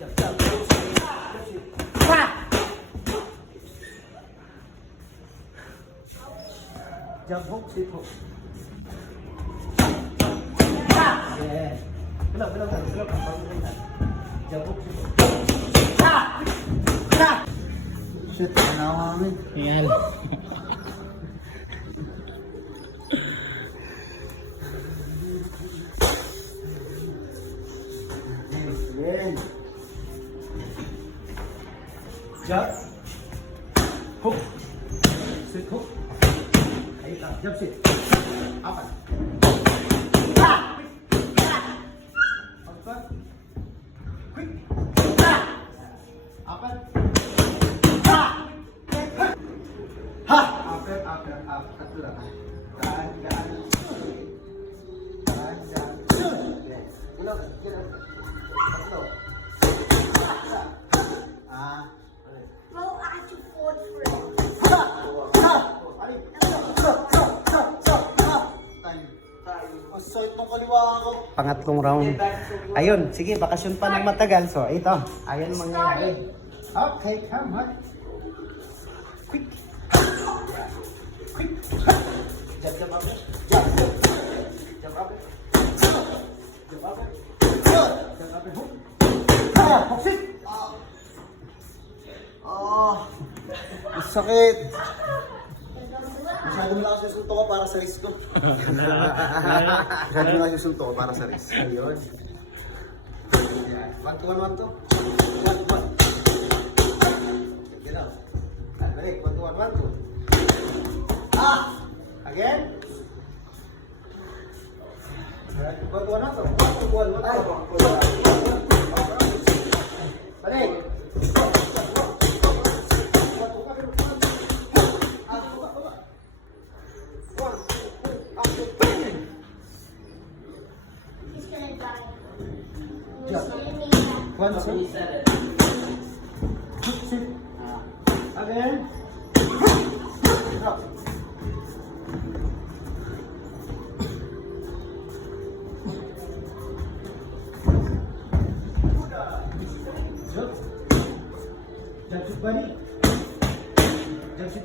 jump hook, sit hook. Yeah. Belok, belok, belok, belok. Jump hook, sit hook. Sit. Ano namin? Ayan. Jab. Hook. Sit hook. Ayun lang. Jab sit. Apat. Apat. Quick. Apat. Sakit ng kaliwa ko. Pangatlong round. Ayun, sige, bakasyon pa ng matagal. So, ito. Ayun mangyayari. Okay, come on. Quick. Quick. Jab, jab, up. Jab, jab. Jab, up. Jab, up. Jab, up. Ah. Ah. Ang sakit. Malakas yung sunto ko para sa wrist ko. Malakas yung sunto ko para sa wrist. Ayun. One to one, one to. One, one. Sige lang. Ah, Balik, one to one, one to. Ah! Again. One to one, one to. One to one, one to. One, two. Hook sit. Again. Drop. Jump. Jump sit buddy. Jump sit.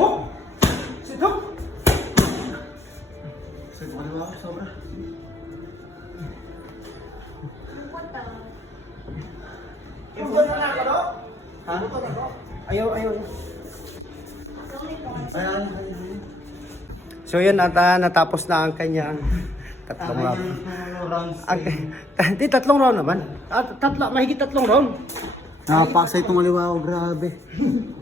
Hook. Sit. Sakit ng kaliwa ko, sobra. Ibutan na ako, no? Ha? Ayaw, ayaw. Ayan. So yun at ah, natapos na ang kanyang tatlong round. Ang, di tatlong round naman. Ah, tatlo, mahigit tatlong round. Nakapaksa itong kaliwa ko, grabe.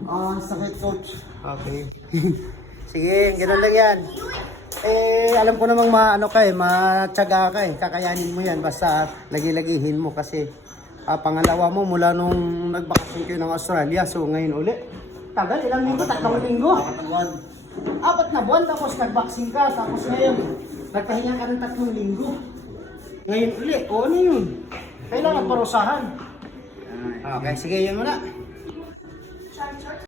Ah, sakit coach. Okay. Sige, ganun lang yan. Eh, alam ko namang maano ka eh, matyaga ka eh. Kakayanin mo yan, basta lagi-lagihin mo kasi ah, pangalawa mo mula nung nagbakasyon kayo ng Australia. So ngayon uli. Tagal, ilang linggo? Tatlong linggo? Apat na buwan tapos nag-vaccine ka. Tapos ngayon, nagpahinga ka ng tatlong linggo. Ngayon uli, o ano yun? Kailangan parusahan. Okay, sige yun muna.